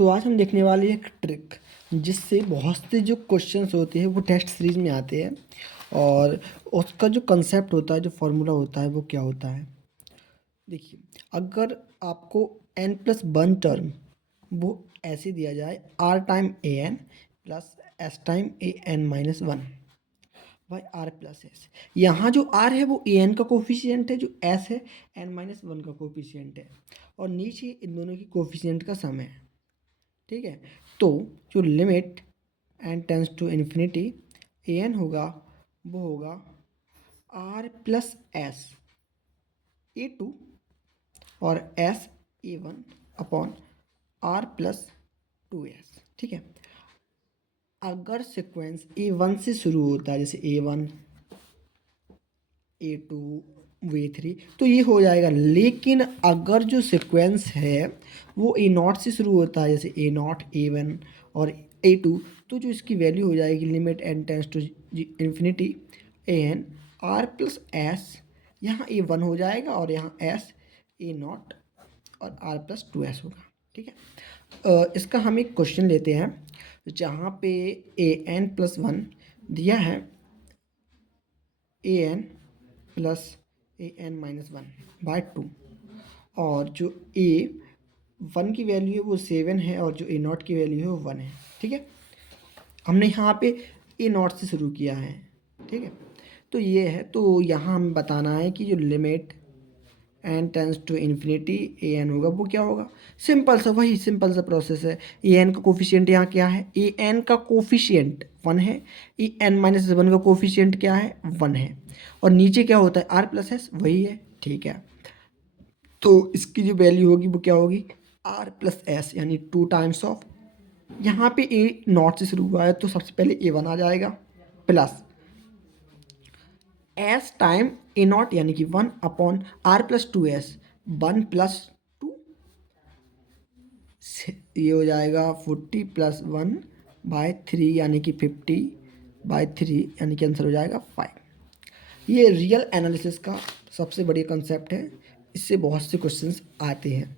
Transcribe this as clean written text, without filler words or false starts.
तो आज हम देखने वाले हैं एक ट्रिक जिससे बहुत से जो क्वेश्चंस होते हैं वो टेस्ट सीरीज में आते हैं और उसका जो कंसेप्ट होता है, जो फॉर्मूला होता है वो क्या होता है। देखिए, अगर आपको n+1 टर्म वो ऐसे दिया जाए r times A N plus S times A N minus one by R plus S. यहाँ जो r है वो ए एन का कोफिशिएंट है, जो s है n-1 का कोफिशिएंट है और नीचे इन दोनों की कोफिशिएंट का सम है। ठीक है, तो जो limit n tends to infinity A N होगा वो होगा r plus S A two और S A one upon R plus two S. ठीक है, अगर सीक्वेंस ए वन से शुरू होता है जैसे ए वन ए टू वे थ्री तो ये हो जाएगा, लेकिन अगर जो सीक्वेंस है वो ए नॉट से शुरू होता है जैसे ए नॉट ए वन और ए टू तो जो इसकी वैल्यू हो जाएगी limit N tends to infinity A N R plus S, यहाँ ए वन हो जाएगा और यहाँ एस ए नॉट और आर प्लस टू एस होगा। ठीक है, इसका हम एक क्वेश्चन लेते हैं जहाँ पे ए एन प्लस वन दिया है A N plus A N minus one by two और जो ए वन की वैल्यू है वो सेवन है और जो ए नॉट की वैल्यू है वो वन है। ठीक है, हमने यहाँ पे ए नॉट से शुरू किया है। ठीक है, तो ये है, तो यहाँ हमें बताना है कि जो limit N tends to infinity A N होगा वो क्या होगा। सिंपल सा प्रोसेस है। ए एन का कोफिशिएंट यहाँ क्या है, ए एन का कोफिशिएंट वन है, ए एन माइनस वन का कोफिशिएंट क्या है, वन है और नीचे क्या होता है आर प्लस एस वही है। ठीक है, तो इसकी जो वैल्यू होगी वो क्या होगी आर प्लस एस यानी टू टाइम्स ऑफ, यहाँ पे ए नॉट से शुरू हुआ है तो सबसे पहले ए वन आ जाएगा plus S times A naught यानी कि one upon R plus two S one plus two, ये हो जाएगा 40 प्लस वन बाय थ्री यानी कि 50 बाय थ्री यानी कि आंसर हो जाएगा 5। ये रियल एनालिसिस का सबसे बढ़िया कंसेप्ट है, इससे बहुत से क्वेश्चंस आते हैं।